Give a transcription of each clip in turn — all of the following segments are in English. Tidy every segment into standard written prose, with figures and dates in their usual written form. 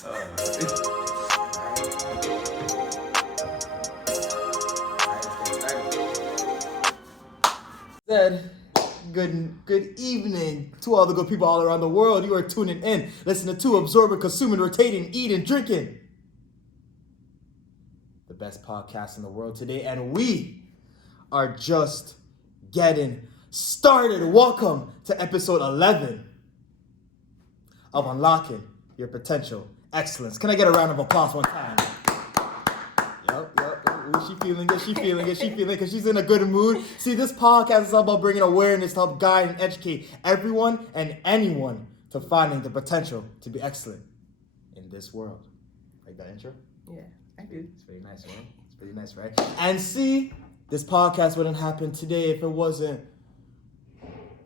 Said good evening to all the good people all around the world. You are tuning in, listening to, absorbing, consuming, rotating, eating, drinking. The best podcast in the world today, and we are just getting started. Welcome to episode 11 of Unlocking Your Potential Excellence. Can I get a round of applause one time? Yep. Ooh, she feeling it, because she's in a good mood. See, this podcast is all about bringing awareness to help guide and educate everyone and anyone to finding the potential to be excellent in this world. Like that intro? Yeah, I do. It's pretty nice, right? It's pretty nice, right? And see, this podcast wouldn't happen today if it wasn't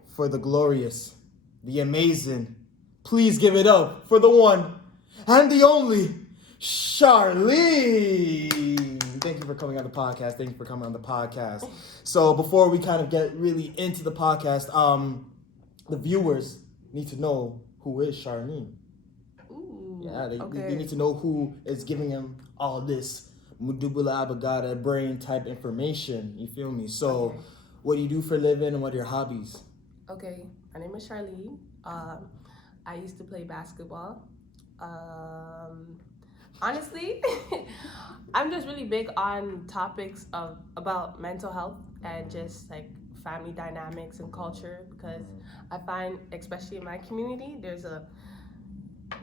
for the glorious, the amazing. Please give it up for the one and the only Charlene. Thank you for coming on the podcast. So before we kind of get really into the podcast, the viewers need to know who is Charlene. Ooh, Yeah, they okay. need to know who is giving them all this mudubula abagada brain type information. You feel me? So, Okay. What do you do for a living and what are your hobbies? Okay, my name is Charlene. I used to play basketball. Honestly, I'm just really big on topics about mental health and just like family dynamics and culture, because I find, especially in my community, there's a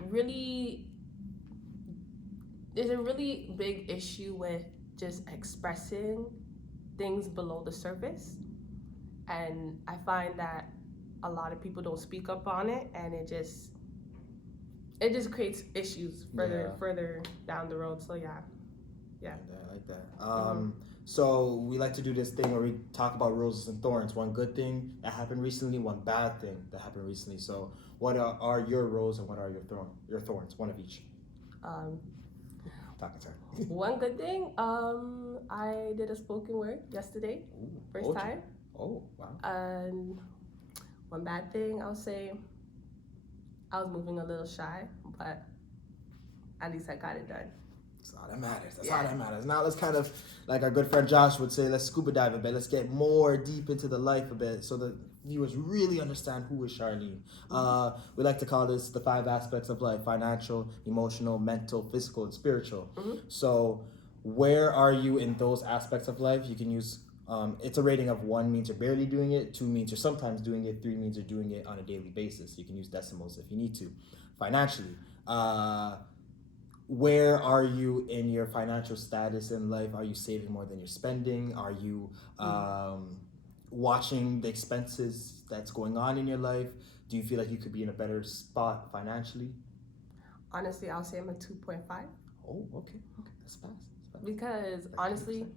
really big issue with just expressing things below the surface, and I find that a lot of people don't speak up on it, and it just creates issues further down the road. So yeah. I like that. So we like to do this thing where we talk about roses and thorns. One good thing that happened recently, one bad thing that happened recently. So what are your roses and what are your thorns? One of each. Talking to her. One good thing, I did a spoken word yesterday. Ooh, first time. Oh, wow. And one bad thing, I'll say, I was moving a little shy, but at least I got it done. That's all that matters. Now let's kind of, like our good friend Josh would say, let's scuba dive a bit. Let's get more deep into the life a bit so the viewers really understand who is Charlene. We like to call this the 5 aspects of life: financial, emotional, mental, physical, and spiritual. So where are you in those aspects of life? You can use, it's a rating of 1 means you're barely doing it, 2 means you're sometimes doing it, 3 means you're doing it on a daily basis. You can use decimals if you need to. Financially, where are you in your financial status in life? Are you saving more than you're spending? Are you watching the expenses that's going on in your life? Do you feel like you could be in a better spot financially? Honestly, I'll say I'm a 2.5. Oh, okay. That's fast. Because honestly,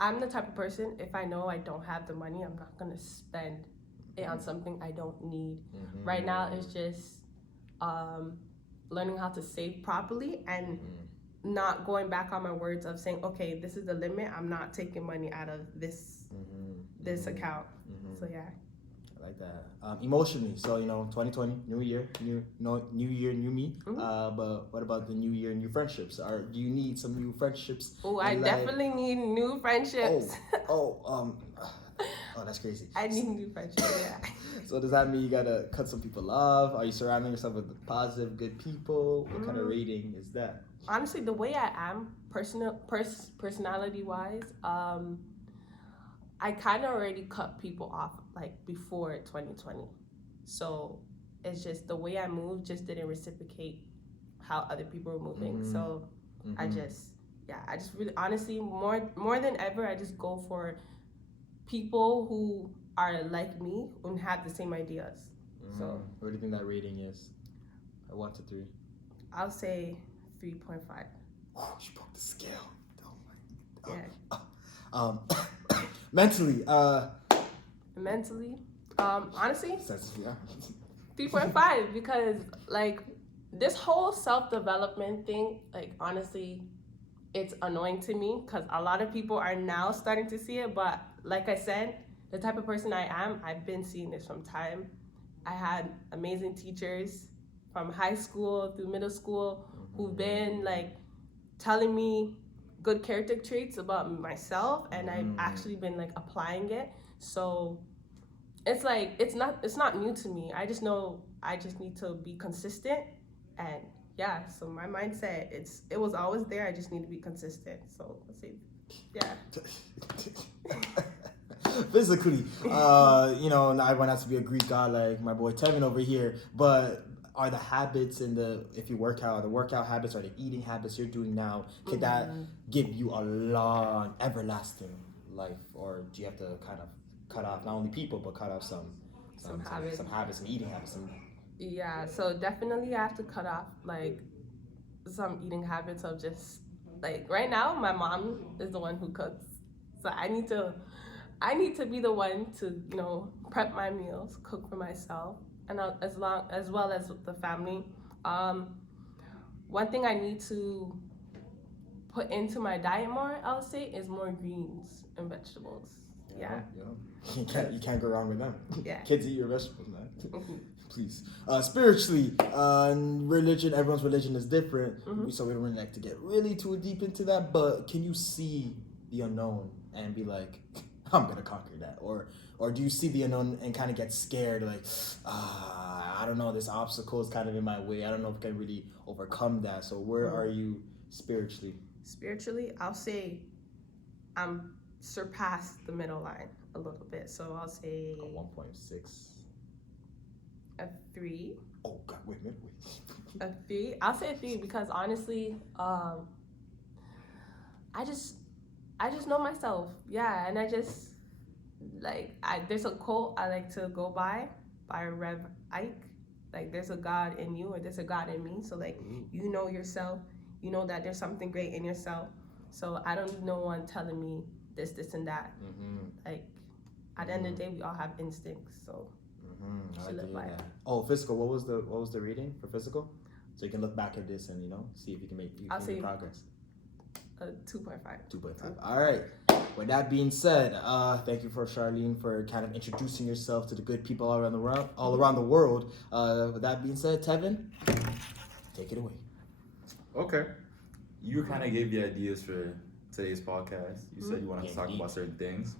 I'm the type of person, if I know I don't have the money, I'm not gonna spend it on something I don't need. Right now, it's just learning how to save properly and not going back on my words of saying, okay, this is the limit. I'm not taking money out of this account. So yeah. I like that. Emotionally, so 2020, new year, new me. But what about the new year, new friendships? Do you need some new friendships? Oh, I definitely need new friendships. Oh, that's crazy. I need new friendships. Yeah. So does that mean you gotta cut some people off? Are you surrounding yourself with positive, good people? What kind of rating is that? Honestly, the way I am, personality-wise, I kind of already cut people off like before 2020. So it's just the way I moved just didn't reciprocate how other people were moving. So I just really, honestly, more than ever, I just go for people who are like me and have the same ideas. So what do you think that rating is? 1 to 3. I'll say 3.5. Oh, she broke the scale. Oh my. Yeah. Mentally, honestly, 3.5, because like this whole self-development thing, like honestly, it's annoying to me because a lot of people are now starting to see it. But like I said, the type of person I am, I've been seeing this from time. I had amazing teachers from high school through middle school who've been like telling me good character traits about myself, and I've actually been like applying it. So it's like it's not new to me. I just know I just need to be consistent, and yeah. So my mindset, it was always there. I just need to be consistent. So let's see, yeah. Physically, and I went out to be a Greek god like my boy Tevin over here, but are the habits if you work out, the workout habits or the eating habits you're doing now, could that give you a long, everlasting life, or do you have to kind of cut off not only people but cut off some habits and eating habits? Yeah, so definitely I have to cut off like some eating habits of just like right now my mom is the one who cooks, so I need to be the one to prep my meals, cook for myself, and as well as the family. One thing I need to put into my diet more, I'll say, is more greens and vegetables. Yeah. You can't go wrong with them. Yeah. Kids eat your vegetables, man. Please. Spiritually, religion, everyone's religion is different, so we don't really like to get really too deep into that, but can you see the unknown and be like, I'm gonna conquer that, or do you see the unknown and kind of get scared, like, I don't know, this obstacle is kind of in my way, I don't know if I can really overcome that? So where are you spiritually? Spiritually, I'll say I'm surpassed the middle line a little bit, so I'll say a 1.6, a 3. Oh god, wait. A 3. I'll say a 3 because honestly, I just know myself. Yeah, and I just there's a quote I like to go by Rev Ike. Like, there's a God in you, or there's a God in me. So like, you know yourself. You know that there's something great in yourself. So I don't need no one telling me this, and that. Like, at the end of the day, we all have instincts. So you should live by it. Oh, physical. What was the reading for physical? So you can look back at this and see if you can make progress. 2.5. 2.5. All right. With that being said, thank you for Charlene for kind of introducing yourself to the good people all around the world. With that being said, Tevin, take it away. Okay. You kind of gave the ideas for today's podcast. You said you wanted to talk about certain things.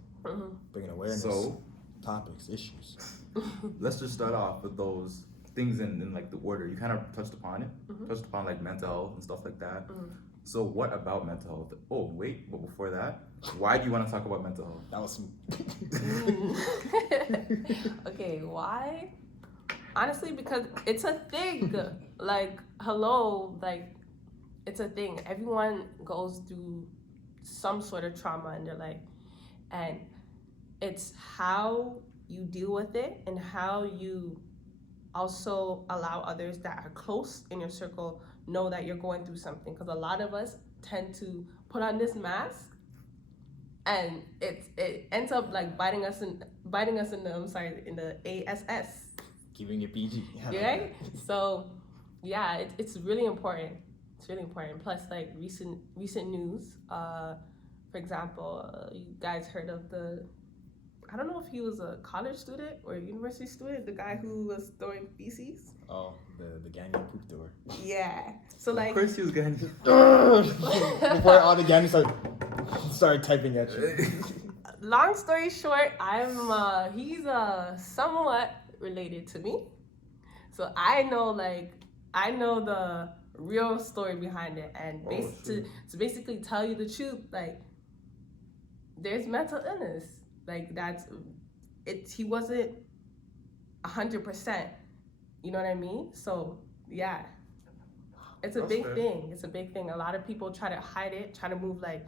Bringing awareness, so, topics, issues. Let's just start off with those things in like the order. You kind of touched upon it. Touched upon like mental health and stuff like that. So what about mental health? Oh, wait, but before that, why do you want to talk about mental health? That was some... Okay, why? Honestly, because it's a thing. Like, hello, like, it's a thing. Everyone goes through some sort of trauma in their life. And it's how you deal with it and how you also allow others that are close in your circle know that you're going through something, because a lot of us tend to put on this mask, and it ends up like biting us in the ASS. Keeping it PG. Right? So yeah, it's really important. It's really important. Plus, like recent news. For example, you guys heard of I don't know if he was a college student or a university student, the guy who was throwing feces. Oh, the Ghanaian poop thrower. Yeah. So like, of course he was Ghanaian. Before all the Ghanaians started typing at you. Long story short, he's somewhat related to me. So I know the real story behind it, and to basically tell you the truth, like, there's mental illness. Like, he wasn't 100%. You know what I mean? So yeah, it's a big thing. It's a big thing. A lot of people try to hide it, try to move like,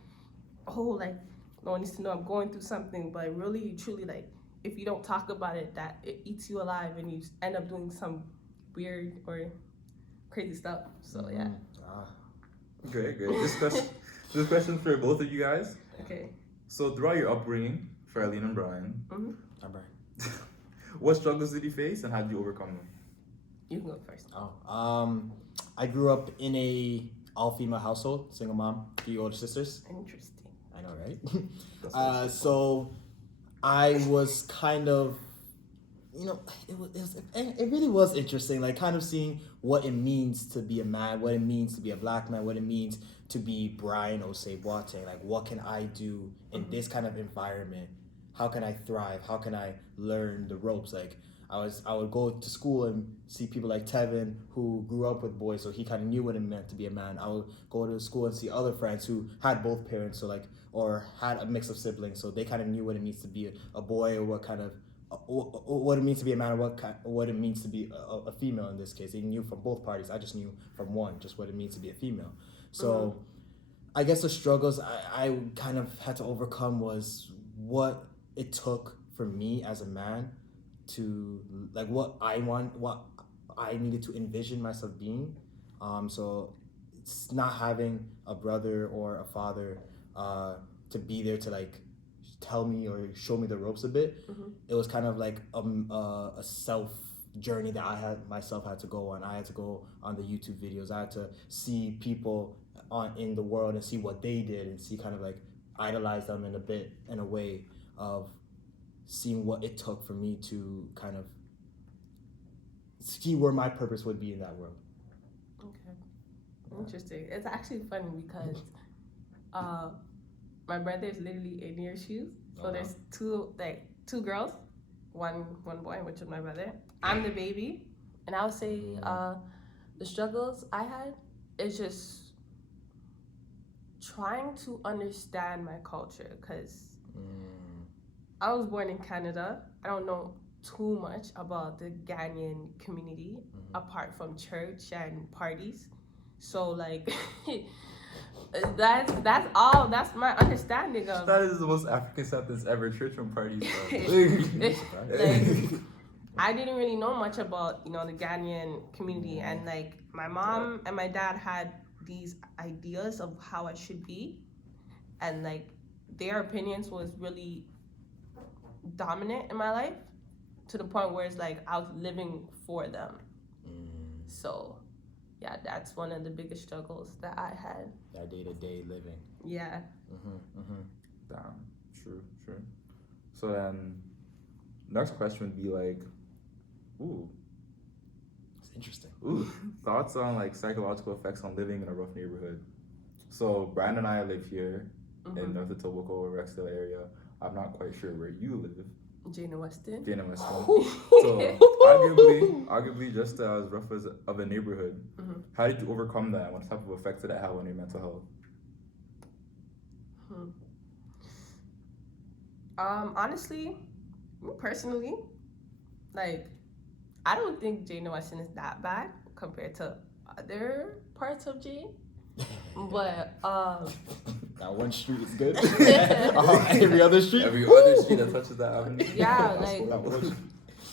oh, like, no one needs to know I'm going through something. But really, truly, like, if you don't talk about it, that it eats you alive, and you end up doing some weird or crazy stuff. So yeah. Great. This question for both of you guys. Okay. So throughout your upbringing, for Arlene and Brian, I'm Brian. What struggles did you face, and how did you overcome them? You can go first. I grew up in a all-female household, single mom, 3 older sisters. Interesting. I know, right? So I was kind of you know, it really was interesting, like kind of seeing what it means to be a man, what it means to be a black man, what it means to be brianosei-boateng. Like, what can I do in this kind of environment? How can I thrive? How can I learn the ropes? Like, I would go to school and see people like Tevin, who grew up with boys, so he kind of knew what it meant to be a man. I would go to school and see other friends who had both parents, so like, or had a mix of siblings, so they kind of knew what it means to be a boy, or what it means to be a man, or what it means to be a female in this case. They knew from both parties. I just knew from one, just what it means to be a female. So I guess the struggles I kind of had to overcome was what it took for me as a man to, like, what I needed to envision myself being. So it's not having a brother or a father to be there to like tell me or show me the ropes a bit. It was kind of like a self journey that I had to go on. I had to go on the YouTube videos. I had to see people in the world and see what they did, and see kind of like idolize them in a way of seeing what it took for me to kind of see where my purpose would be in that world. Okay, interesting. It's actually funny because my brother is literally in your shoes. So there's two girls, one boy, which is my brother. I'm the baby, and I would say the struggles I had is just trying to understand my culture, because I was born in Canada. I don't know too much about the Ghanaian community apart from church and parties. So like that's all. That's my understanding of. That is the most African sentence ever. Church and parties. Like, I didn't really know much about the Ghanaian community, and like my mom and my dad had these ideas of how I should be, and like their opinions was really dominant in my life, to the point where it's like I was living for them. So yeah, that's one of the biggest struggles that I had. That day-to-day living. Yeah. Damn. True. So then, next question would be like, It's interesting. Thoughts on like psychological effects on living in a rough neighborhood. So Brian and I live here in North Etobicoke or Rexdale area. I'm not quite sure where you live. Jane Weston. So arguably just as rough as of a neighborhood. How did you overcome that? What type of effects did it have on your mental health? Honestly, me personally, like, I don't think Jane Weston is that bad compared to other parts of Jane. But that one street is good. Every other street that touches that avenue. Yeah, like,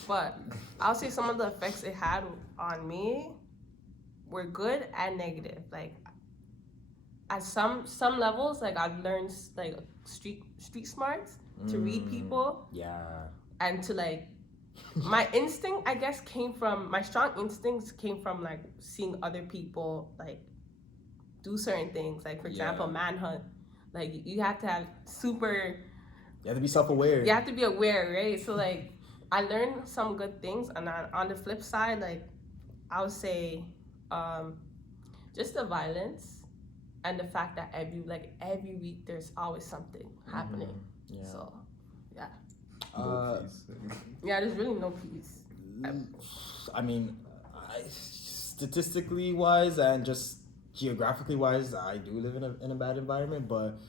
but I'll say some of the effects it had on me were good and negative. Like, at some levels, like, I've learned like street smarts to read people. Yeah. And to like, my instinct, I guess, my strong instincts came from like seeing other people like do certain things. Like, for example, manhunt. Like, you have to have you have to be self-aware. You have to be aware, right? So like, I learned some good things, and on the flip side, like, I would say just the violence and the fact that every week there's always something happening. Yeah. So yeah. No peace. Yeah, there's really no peace. I mean, statistically wise and just geographically wise, I do live in a bad environment, but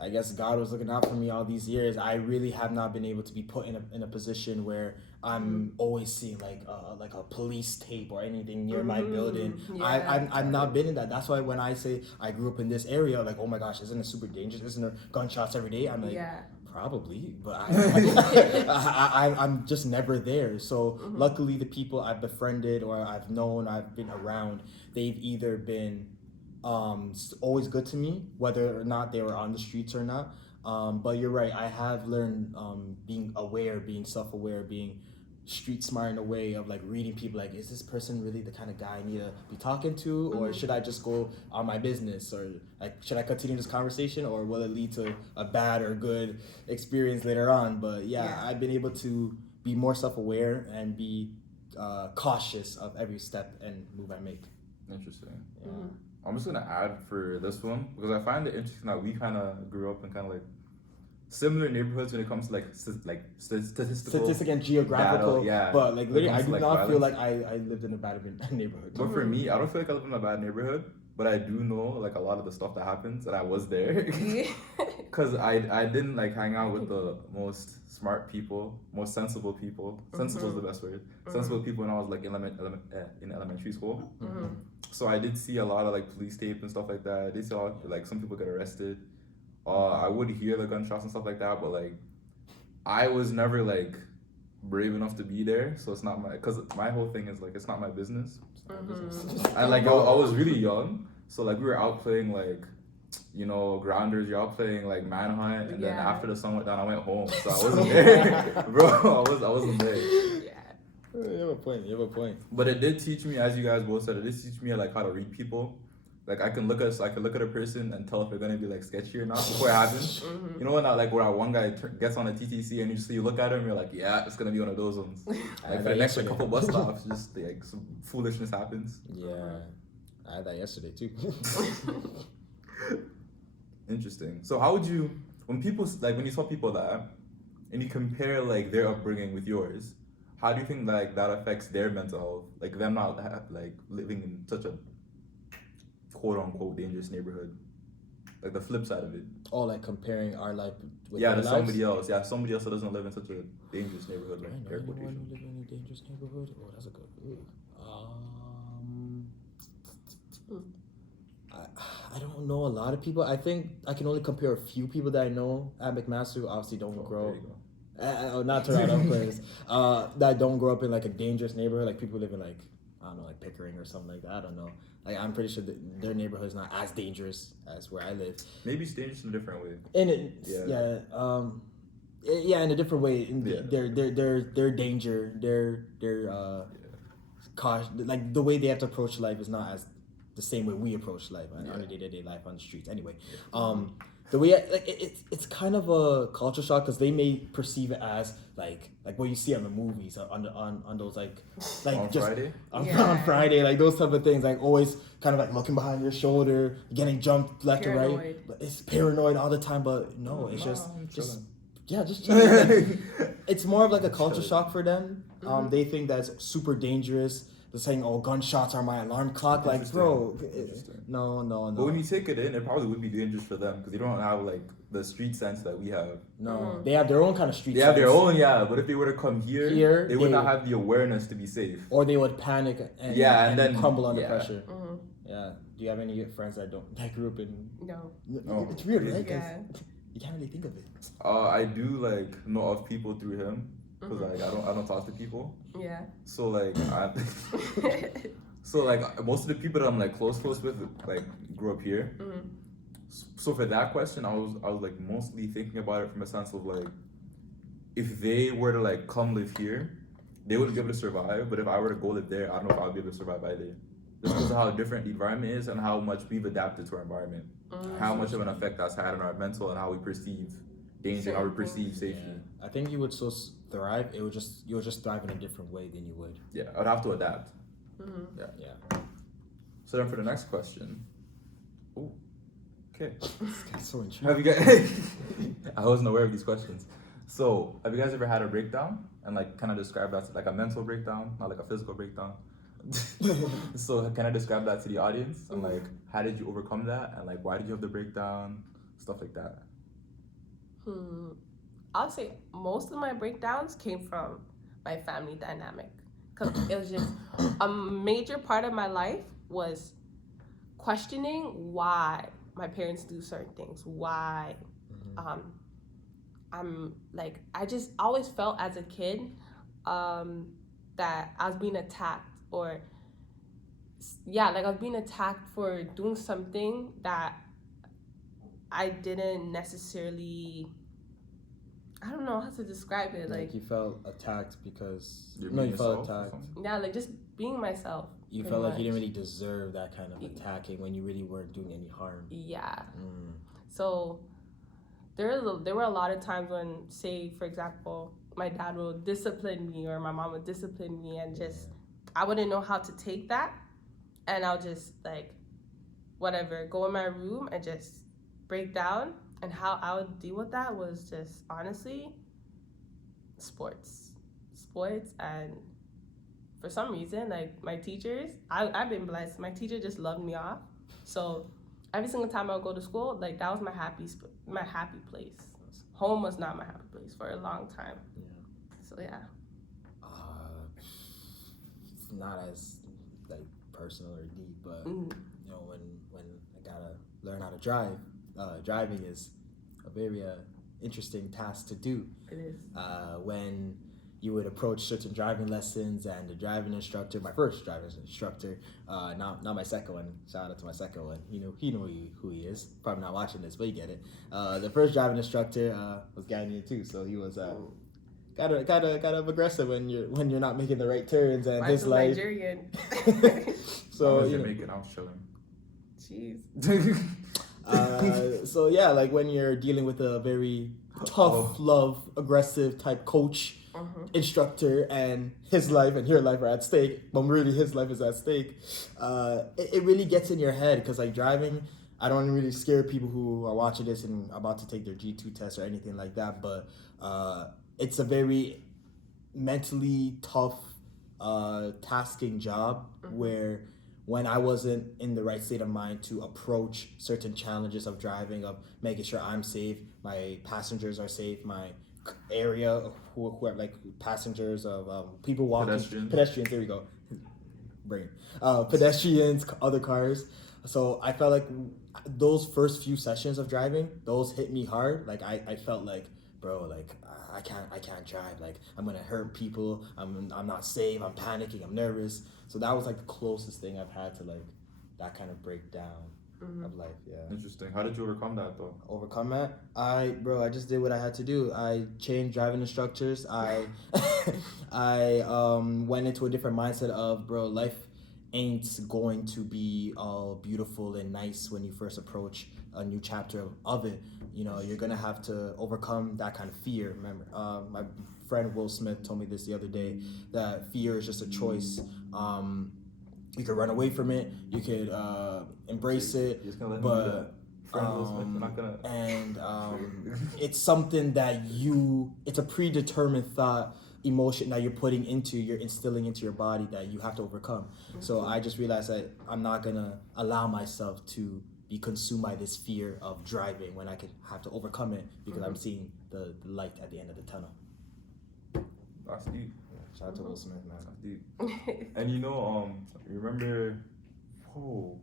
I guess God was looking out for me all these years. I really have not been able to be put in a position where I'm always seeing like a police tape or anything near my building. Yeah. I've not been in that. That's why when I say I grew up in this area, like, oh my gosh, isn't it super dangerous? Isn't there gunshots every day? I'm like, probably, but I'm just never there. So luckily the people I've befriended or I've known, I've been around, they've either been always good to me, whether or not they were on the streets or not. But you're right, I have learned being aware, being self-aware, being street smart in a way of like reading people, like, is this person really the kind of guy I need to be talking to, or should I just go on my business, or like, should I continue this conversation, or will it lead to a bad or good experience later on? But yeah. I've been able to be more self-aware and be cautious of every step and move I make. Interesting. Yeah. I'm just gonna add for this one because I find it interesting that we kind of grew up in kind of like similar neighborhoods when it comes to like statistical Statistic and geographical, data, yeah. but like literally, I do like not feel violence. like I lived in a bad neighborhood. But for me, I don't feel like I live in a bad neighborhood, but I do know like a lot of the stuff that happens, and I was there because I didn't like hang out with the most smart people, most sensible people. Sensible is the best word. Sensible people when I was like in elementary school. So I did see a lot of like police tape and stuff like that. I did see a lot, like some people get arrested. I would hear the gunshots and stuff like that, but like I was never like brave enough to be there, so it's not my, because my whole thing is like it's not my business. And like I was really young, so like we were out playing like, you know, grounders, you're out playing like manhunt, and then after the sun went down I went home, so I wasn't there. Bro, I wasn't there. You have a point. But it did teach me, as you guys both said, it did teach me like how to read people. Like I can look at a person and tell if they're gonna be like sketchy or not before it happens. You know when that, like where that one guy gets on a TTC and you look at him, you're like, yeah, it's gonna be one of those ones. Like for the next like, couple bus stops, just like some foolishness happens. Yeah, I had that yesterday too. Interesting. So how would you, when you saw people that, and you compare like their upbringing with yours, how do you think like that affects their mental health? Like them not like living in such a quote unquote dangerous neighborhood, like the flip side of it. Oh, like comparing our life with to lives? somebody else. Yeah, somebody else that doesn't live in such a dangerous neighborhood. Like I know anyone who lives in a dangerous neighborhood. Oh, that's a good. I don't know a lot of people. I think I can only compare a few people that I know at McMaster who obviously don't grow. Not to round up players. That don't grow up in like a dangerous neighborhood. Like people live in like, I don't know, like Pickering or something like that. I don't know. Like I'm pretty sure that their neighborhood is not as dangerous as where I live. Maybe it's dangerous in a different way. In a different way. Their danger, their caution, like the way they have to approach life is not as the same way we approach life on a day-to-day life on the streets. Anyway, the way it's kind of a culture shock because they may perceive it as like what you see on the movies on those like on just Friday? on Friday, like those type of things, like always kind of like looking behind your shoulder, getting jumped left and right. But it's paranoid all the time. But no, it's just chilling. It's more of like a culture shock for them. They think that's super dangerous. They're saying, "Oh, gunshots are my alarm clock." Like, bro, no. But when you take it in, it probably would be dangerous for them because they don't have like the street sense that we have. No, they have their own kind of street sense. They have their own, But if they were to come here they would not have the awareness to be safe. Or they would panic and then crumble under pressure. Yeah. Do you have any friends that grew up in? No. It's weird, right? Yeah. You can't really think of it. I do like know of people through him. Because like I don't talk to people. Yeah. So like most of the people that I'm like close with like grew up here. So for that question, I was like mostly thinking about it from a sense of like, if they were to like come live here, they wouldn't be able to survive. But if I were to go live there, I don't know if I would be able to survive either. Just because of how different the environment is and how much we've adapted to our environment, how much of an effect that's had on our mental and how we perceive danger, how we perceive safety. Yeah. I think you would still thrive. You would just thrive in a different way than you would. Yeah, I'd have to adapt. Yeah. So then for the next question. Ooh. Okay. That's so intriguing. Have you guys? I wasn't aware of these questions. So have you guys ever had a breakdown and like kind of describe that to, like a mental breakdown, not like a physical breakdown? So can I describe that to the audience and like how did you overcome that and like why did you have the breakdown, stuff like that? I'll say most of my breakdowns came from my family dynamic because it was just a major part of my life was questioning why my parents do certain things, why I'm like, I just always felt as a kid that I was being attacked or I was being attacked for doing something that I didn't necessarily, I don't know how to describe it. Like you felt attacked because you felt attacked. Yeah, like just being myself. You felt like you didn't really deserve that kind of attacking when you really weren't doing any harm. Yeah. So there were a lot of times when, say for example, my dad will discipline me or my mom would discipline me, and just I wouldn't know how to take that, and I'll just like whatever, go in my room and just break down. And how I would deal with that was just honestly sports. And for some reason, like my teachers, I've been blessed. My teacher just loved me off. So every single time I would go to school, like that was my happy place. Home was not my happy place for a long time. Yeah. So yeah. It's not as like personal or deep, but you know, when I gotta learn how to drive, driving is a very interesting task to do. It is. When you would approach certain driving lessons, and the driving instructor, my first driving instructor, not my second one. Shout out to my second one. He knew who he is. Probably not watching this, but you get it. The first driving instructor was Ghanaian too, so he was kind of aggressive when you're not making the right turns, and his life. Nigerian. So I was Jamaican. I was chilling. Jeez. So yeah, like when you're dealing with a very tough, love, aggressive type coach, instructor, and his life and your life are at stake, but really his life is at stake, it really gets in your head, because like driving, I don't really scare people who are watching this and about to take their G2 test or anything like that, but it's a very mentally tough, tasking job, where when I wasn't in the right state of mind to approach certain challenges of driving, of making sure I'm safe, my passengers are safe, my area who are like passengers of people walking, pedestrians, there we go, brain, pedestrians, other cars. So I felt like those first few sessions of driving, those hit me hard. Like I felt like, bro, like I can't drive, like I'm gonna hurt people, I'm not safe, I'm panicking, I'm nervous. So that was like the closest thing I've had to like that kind of breakdown of life. Yeah. Interesting. How did you overcome that though? Overcome that? I just did what I had to do. I changed driving instructors. I went into a different mindset of, bro, life ain't going to be all beautiful and nice when you first approach a new chapter of it. You know, you're gonna have to overcome that kind of fear. Remember, my friend Will Smith told me this the other day, that fear is just a choice. You could run away from it, you could embrace it, but it's something that it's a predetermined thought, emotion that you're instilling into your body that you have to overcome. So I just realized that I'm not gonna allow myself to be consumed by this fear of driving when I could have to overcome it, because I'm seeing the light at the end of the tunnel. That's deep. Shout out to Will Smith, man. That's deep. And you know, remember,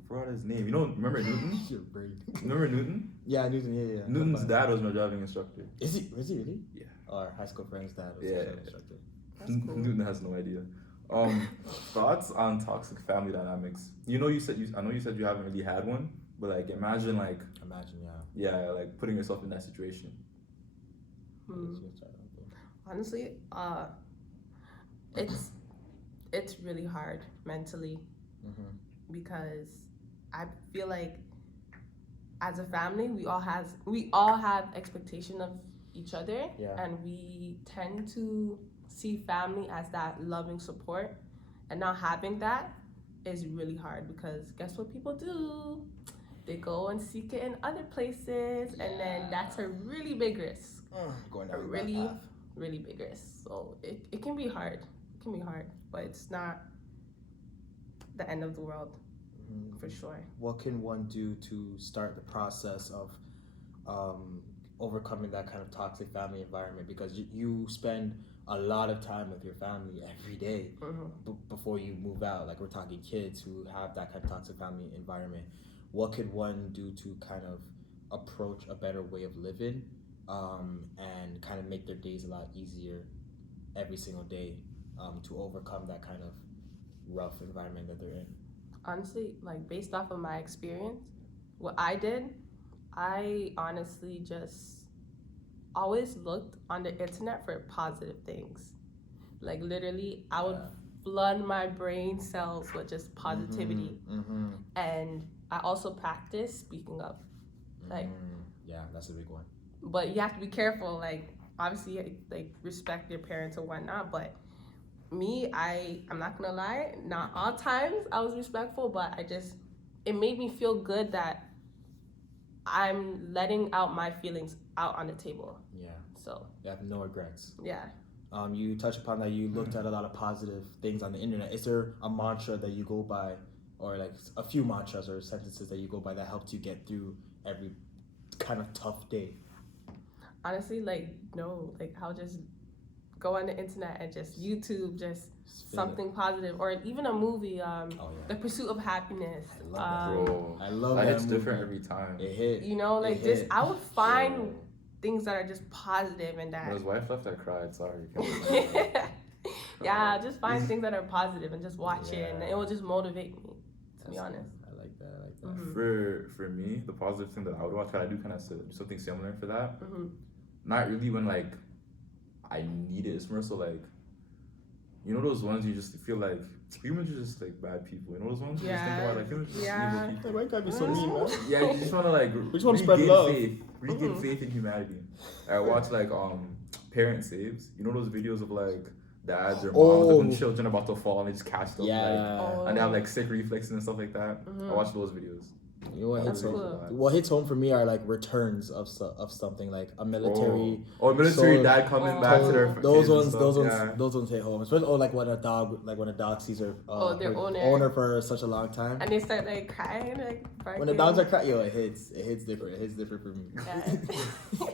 forgot his name. You know, remember Newton? Your brain. Remember Newton? Yeah, Newton. Yeah. Newton's dad was my driving instructor. Is he really? Yeah. Our high school friend's dad was a driving instructor. That's cool. Newton has no idea. Thoughts on toxic family dynamics? I know you said you haven't really had one, but like imagine, yeah, like putting yourself in that situation. Honestly, it's really hard mentally, because I feel like as a family we all have expectation of each other, and we tend to see family as that loving support, and not having that is really hard, because guess what people do? They go and seek it in other places, and then that's a really big risk. Going down really big risk. So it can be hard. It can be hard, but it's not the end of the world, for sure. What can one do to start the process of overcoming that kind of toxic family environment? Because you spend a lot of time with your family every day before you move out. Like, we're talking kids who have that kind of toxic family environment. What could one do to kind of approach a better way of living, and kind of make their days a lot easier every single day, to overcome that kind of rough environment that they're in? Honestly, like based off of my experience, what I did, I honestly just always looked on the internet for positive things. Like literally, I would flood my brain cells with just positivity. And I also practice speaking up. Like, yeah, that's a big one. But you have to be careful. Like, obviously like respect your parents and whatnot, but me, I'm not gonna lie, not all times I was respectful, but it made me feel good that I'm letting out my feelings out on the table. Yeah. So You have no regrets. yeah. You touched upon that you looked at a lot of positive things on the internet. Is there a mantra that you go by, or like a few mantras or sentences that you go by that helped you get through every kind of tough day? Honestly, like no, like I'll just go on the internet and just YouTube just something positive, or even a movie, The Pursuit of Happiness. I love that. Bro, I love that that hits movie. different every time. It hit. You know, like It just hit. I would find things that are just positive and When that. his wife left, I cried. Sorry. Yeah, just find things that are positive and just watch it, and Yeah. it will just motivate me. To be honest. I like that. I like that. Mhm. For me, the positive thing that I would watch, 'cause I do kind of do something similar for that. Mhm. Not really when like I need it. It's more so like, you know those ones you just feel like humans are just like bad people. You know those ones? You just think about like humans are just Yeah. evil people. Why gotta be so mean, man? Yeah, you just want to like just wanna spread love. regain faith in humanity. I watch like parent saves. You know those videos of like dads or moms like, when children are about to fall and they just catch them, Yeah. and they have like sick reflexes and stuff like that. I watch those videos. You know what hits That's home? cool. What hits home for me are like returns of something like a military. Military So- dad coming back to their Those kids and ones, stuff, those ones, yeah. those ones hit home. Especially when a dog sees her, Their her owner. for such a long time. And they start like crying, like barking. When the dogs are crying, it hits different. It hits different for me. Yeah.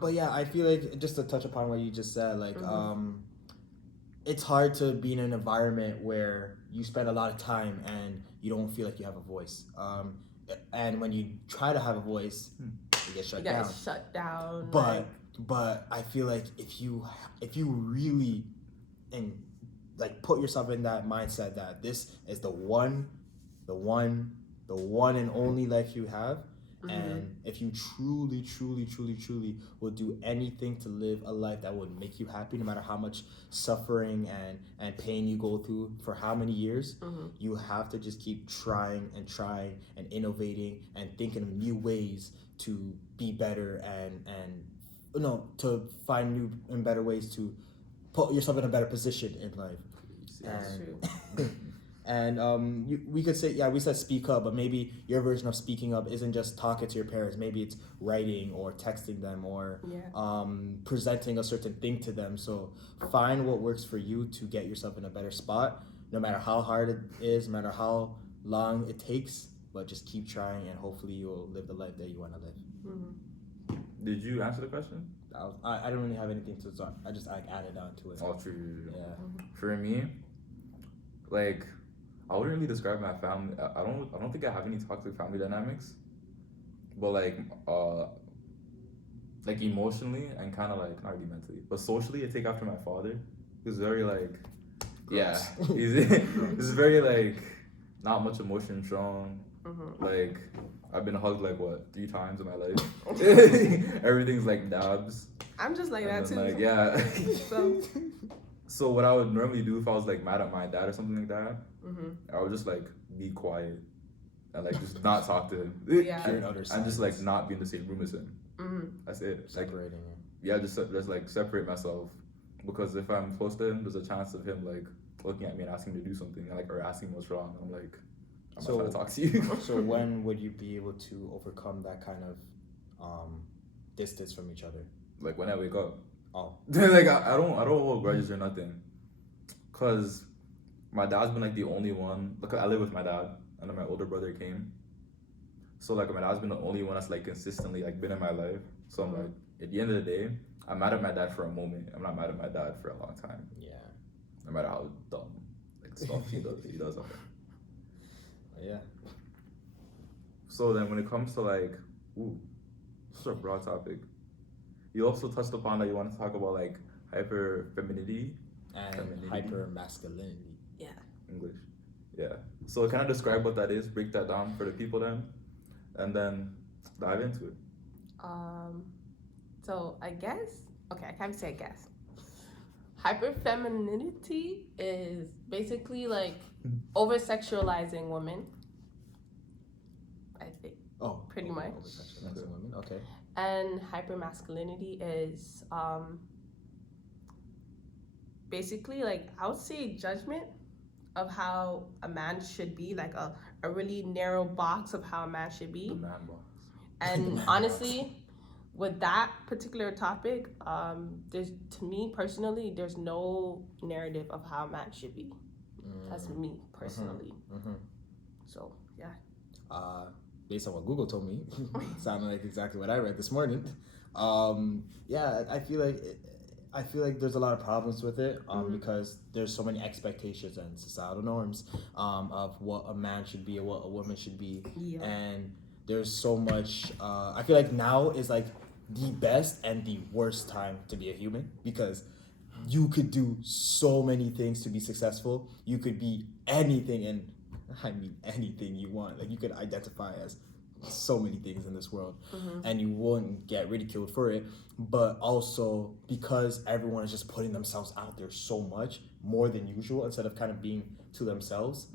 But yeah, I feel like just to touch upon what you just said, like it's hard to be in an environment where you spend a lot of time and you don't feel like you have a voice. And when you try to have a voice, you get shut You down. got shut down. But I feel like if you really put yourself in that mindset that this is the one and only life you have, and if you truly will do anything to live a life that would make you happy, no matter how much suffering and pain you go through for how many years, you have to just keep trying and innovating and thinking of new ways to be better and to find new and better ways to put yourself in a better position in life. That's true. And we could say, we said speak up, but maybe your version of speaking up isn't just talking to your parents. Maybe it's writing or texting them or presenting a certain thing to them. So find what works for you to get yourself in a better spot, no matter how hard it is, no matter how long it takes, but just keep trying and hopefully you'll live the life that you want to live. Did you answer the question? I don't really have anything to talk. I just added on to it. Oh, true. Yeah. For me, like, I wouldn't really describe my family. I don't think I have any toxic family dynamics, but like emotionally and kind of like not really mentally, but socially, I take after my father. He's very like, he's very like not much emotion shown. Like I've been hugged like 3 times in my life. Everything's like dabs. I'm just like that too. Like So what I would normally do if I was like mad at my dad or something like that, I would just like be quiet and like just not talk to him. And just like not be in the same room as him. That's it. Separating him. Yeah, just like separate myself, because if I'm close to him, there's a chance of him like looking at me and asking me to do something, or asking me what's wrong. I'm like, I'm not trying to talk to you. So when would you be able to overcome that kind of distance from each other? Like when I wake up. Oh. Like I don't hold grudges or nothing, cause my dad's been like the only one. Look, I live with my dad, and then my older brother came. So like my dad's been the only one that's like consistently like been in my life. So I'm like, at the end of the day, I'm mad at my dad for a moment. I'm not mad at my dad for a long time. Yeah. No matter how dumb like stuff he does. Okay. Yeah. So then when it comes to like, such a broad topic. You also touched upon that you want to talk about like hyper-femininity and hyper-masculinity. Yeah. English. Yeah. So can I describe what that is? Break that down for the people then, and then dive into it. So I can't say I guess. Hyper-femininity is basically like over-sexualizing women, I think. Oh, pretty much. Over-sexualizing women. Okay. And hyper-masculinity is basically, like, I would say judgment of how a man should be, like a really narrow box of how a man should be. The man box. And honestly, with that particular topic, to me personally, there's no narrative of how a man should be. That's me personally. So yeah. Based on what Google told me, sounded like exactly what I read this morning. Yeah, I feel like there's a lot of problems with it because there's so many expectations and societal norms of what a man should be and what a woman should be. Yeah. And there's so much, I feel like now is like the best and the worst time to be a human because you could do so many things to be successful. You could be anything, and I mean anything you want. Like you could identify as so many things in this world and you wouldn't get ridiculed for it. But also because everyone is just putting themselves out there so much more than usual instead of kind of being to themselves,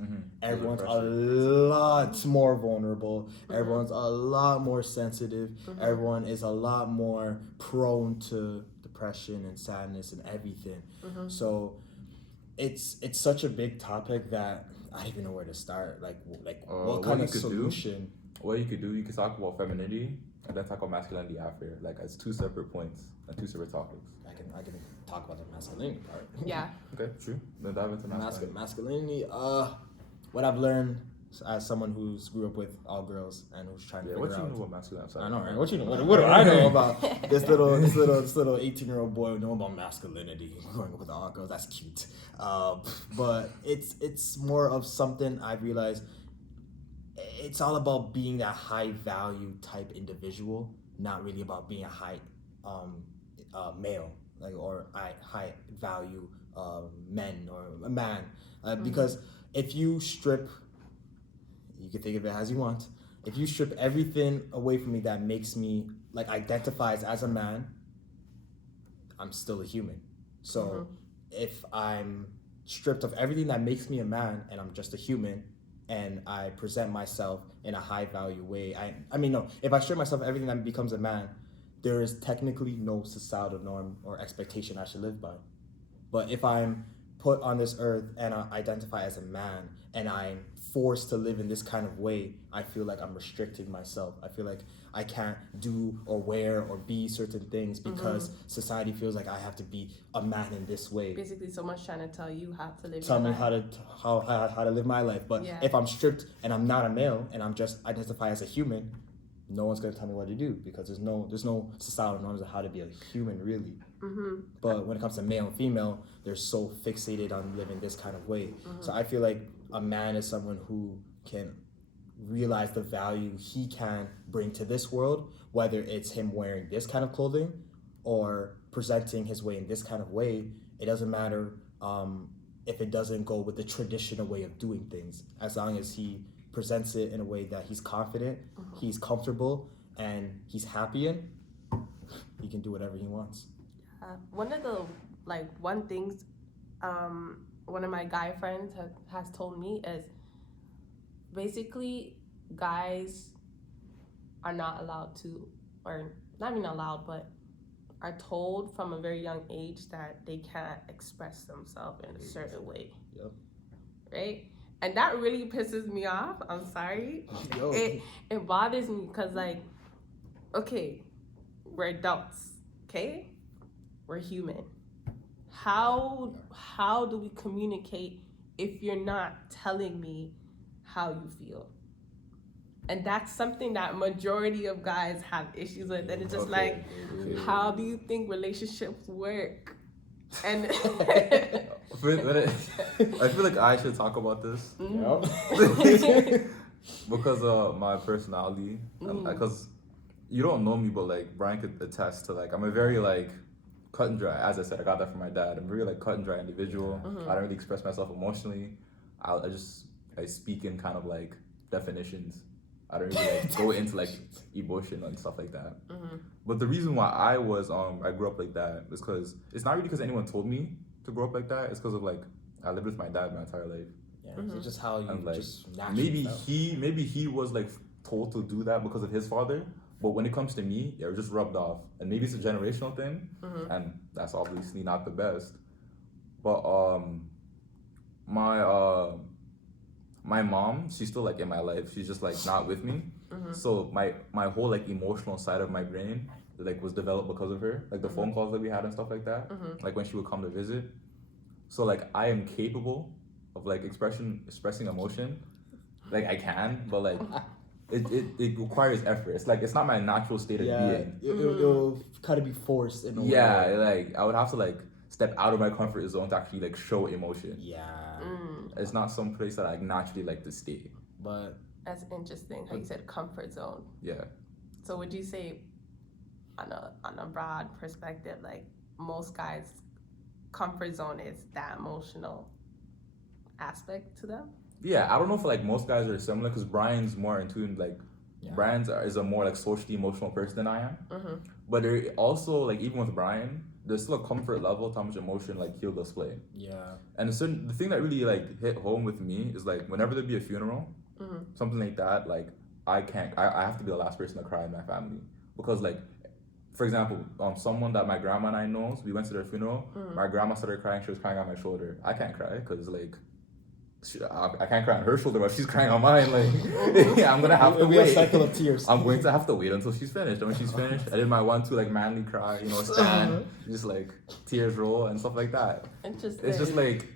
everyone's a lot more vulnerable, everyone's a lot more sensitive, everyone is a lot more prone to depression and sadness and everything. So it's such a big topic that I don't even know where to start. Like what kind of solution? What you could do, you could talk about femininity and then talk about masculinity after, like as two separate points and two separate topics. I can talk about the masculinity part. Yeah. Okay, true. Then dive into Masculinity. What I've learned as someone who's grew up with all girls and who's trying to figure what you out. know about masculinity? I know, right? What you know? What do I know about this little 18-year-old boy know about masculinity? Growing up with all girls, that's cute. But it's more of something I realized. It's all about being that high value type individual, not really about being a high male, like or high value men or a man. Because if you strip, you can think of it as you want. If you strip everything away from me that makes me like identifies as a man, I'm still a human. So if I'm stripped of everything that makes me a man and I'm just a human, and I present myself in a high value way. I mean, no, if I strip myself of everything that becomes a man, there is technically no societal norm or expectation I should live by. But if I'm put on this earth and I identify as a man and I'm forced to live in this kind of way, I feel like I'm restricting myself. I feel like I can't do or wear or be certain things because society feels like I have to be a man in this way. Basically, someone's trying to tell you how to live. Tell me how to live my life. But if I'm stripped and I'm not a male and I'm just identify as a human, no one's gonna tell me what to do because there's no societal norms of how to be a human really. But when it comes to male and female, they're so fixated on living this kind of way. So I feel like a man is someone who can realize the value he can bring to this world, whether it's him wearing this kind of clothing or presenting his way in this kind of way. It doesn't matter if it doesn't go with the traditional way of doing things, as long as he presents it in a way that he's confident, he's comfortable, and he's happy in, he can do whatever he wants. One of the one things one of my guy friends has told me is basically guys are not allowed to, or not even allowed, but are told from a very young age that they can't express themselves in a certain way. Right? And that really pisses me off. I'm sorry. It bothers me because okay, we're adults, okay? We're human. How do we communicate if you're not telling me how you feel? And that's something that majority of guys have issues with. And it's just how do you think relationships work? And I feel like I should talk about this. Because of my personality. Because you don't know me, but Brian could attest to I'm a very cut and dry. As I said, I got that from my dad. I'm a very cut and dry individual. I don't really express myself emotionally. I speak in kind of definitions. I don't really go into emotion and stuff like that. But the reason why I grew up like that is because it's not really because anyone told me to grow up like that. It's because of I lived with my dad my entire life. It's just how you just naturally maybe he was told to do that because of his father. But when it comes to me, it was just rubbed off. And maybe it's a generational thing, and that's obviously not the best. But my mom, she's still like in my life. She's just like not with me. So my whole like emotional side of my brain like was developed because of her. Like the phone calls that we had and stuff like that. Like when she would come to visit. So like I am capable of like expressing emotion. Like I can, but like it requires effort. It's like it's not my natural state of being. It'll kind of be forced in a way. Yeah, like I would have to like step out of my comfort zone to actually like show emotion. Yeah. It's not some place that I naturally like to stay. But that's interesting how you said comfort zone. Yeah. So would you say on a broad perspective, like most guys' comfort zone is that emotional aspect to them? Yeah, I don't know if like most guys are similar because Brian's more in tune. Like Brian is a more like socially emotional person than I am. But there also like even with Brian, there's still a comfort level to how much emotion like he'll display. Yeah. And the thing that really like hit home with me is like whenever there be a funeral, something like that, like I have to be the last person to cry in my family because like. For example, someone that my grandma and I knows, we went to their funeral. My grandma started crying. She was crying on my shoulder. I can't cry because like I can't cry on her shoulder while she's crying on mine. Like I'm gonna have to wait. A cycle of tears. I'm going to have to wait until she's finished. And when she's finished, I did my 1-2 like manly cry, you know, stand, just like tears roll and stuff like that. Interesting. It's just like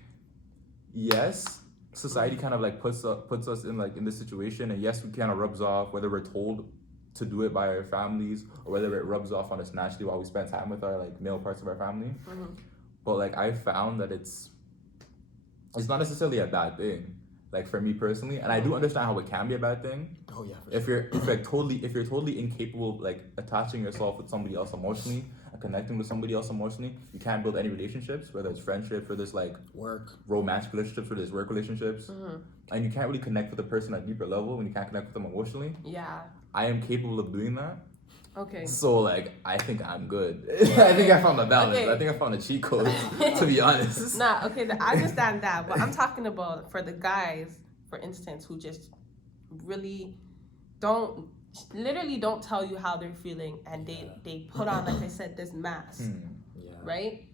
yes, society kind of like puts us in like in this situation, and yes, we kind of rubs off whether we're told to do it by our families or whether it rubs off on us naturally while we spend time with our like male parts of our family. But like I found that it's not necessarily a bad thing, like for me personally, and I do understand how it can be a bad thing. Oh yeah. If you're totally incapable of like attaching yourself with somebody else emotionally and connecting with somebody else emotionally, you can't build any relationships, whether it's friendships, whether it's like work, romantic relationships, whether it's work relationships, and you can't really connect with the person at a deeper level when you can't connect with them emotionally. Yeah. I am capable of doing that. Okay. So like I think I'm good. I think I found a balance. Okay. I think I found a cheat code, to be honest. Nah, okay, I understand that, but I'm talking about for the guys, for instance, who just really don't tell you how they're feeling, and they put on, like I said, this mask, right?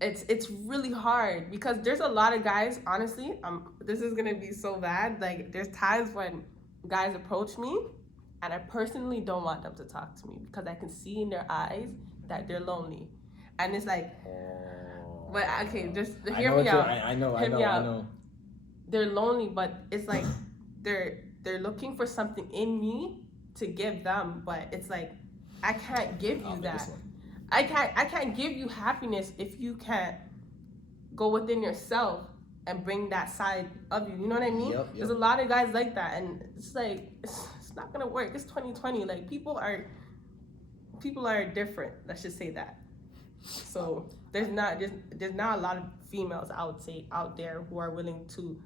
It's really hard because there's a lot of guys, honestly, this is gonna be so bad, like there's times when guys approach me and I personally don't want them to talk to me because I can see in their eyes that they're lonely, and it's like, but okay, just hear me out. I know. They're lonely, but it's like they're looking for something in me to give them, but it's like I can't give you that. I can't give you happiness if you can't go within yourself and bring that side of you. You know what I mean? Yep. There's a lot of guys like that, and it's like it's not gonna work. It's 2020. Like people are different. Let's just say that. So there's not a lot of females, I would say, out there who are willing to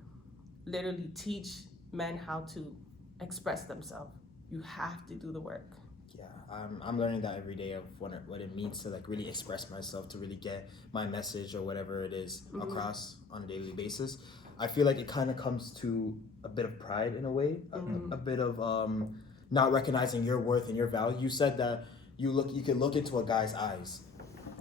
literally teach men how to express themselves. You have to do the work. Yeah, I'm learning that every day of what it means to like really express myself, to really get my message or whatever it is across on a daily basis. I feel like it kind of comes to a bit of pride in a way, a bit of not recognizing your worth and your value. You said that you could look into a guy's eyes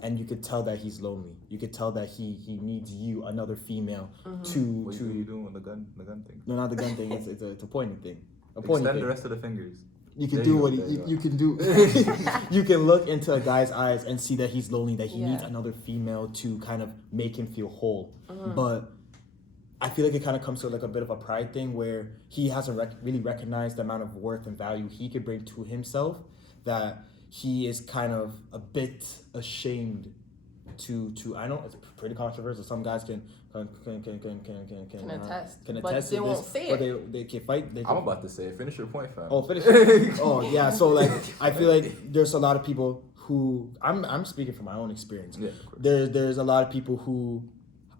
and you could tell that he's lonely. You could tell that he needs you, another female, to. What are you doing with the gun thing? No, not the gun thing. It's a pointing thing. Extend the rest of the fingers. You can do what you can do. You can look into a guy's eyes and see that he's lonely, that he needs another female to kind of make him feel whole. But I feel like it kind of comes to like a bit of a pride thing where he hasn't really recognized the amount of worth and value he could bring to himself, that he is kind of a bit ashamed to I know it's pretty controversial. Some guys can attest, but they won't say it. But they can fight. I'm about to say it. Finish your point, fam. Oh, finish it. Oh, yeah. So like, I feel like there's a lot of people who I'm speaking from my own experience. Yeah, there's a lot of people who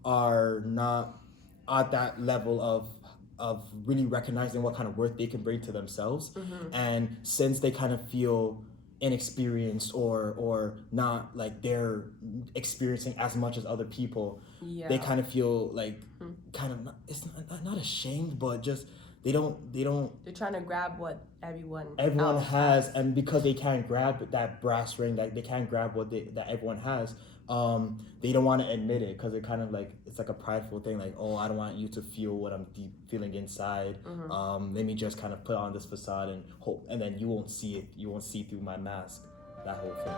are not at that level of really recognizing what kind of worth they can bring to themselves, and since they kind of feel inexperienced or not like they're experiencing as much as other people, they kind of feel like kind of it's not ashamed, but just They're trying to grab what everyone everyone else has, and because they can't grab that brass ring, that they can't grab what that everyone has, they don't want to admit it because it kind of like, it's like a prideful thing, like, oh, I don't want you to feel what I'm deep feeling inside. Let me just kind of put on this facade and hope, and then you won't see it, you won't see through my mask, that whole thing.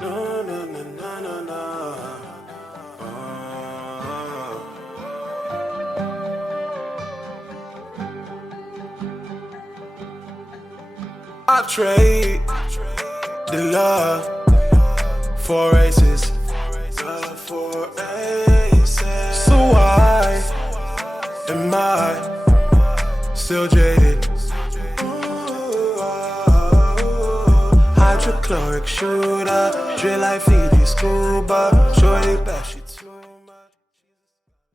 No, no, no, no, no, no. I trade the love for aces. Love for aces. So why am I still jaded? Hydrochloric shooter, drill like Fiji scuba. Shorty back, she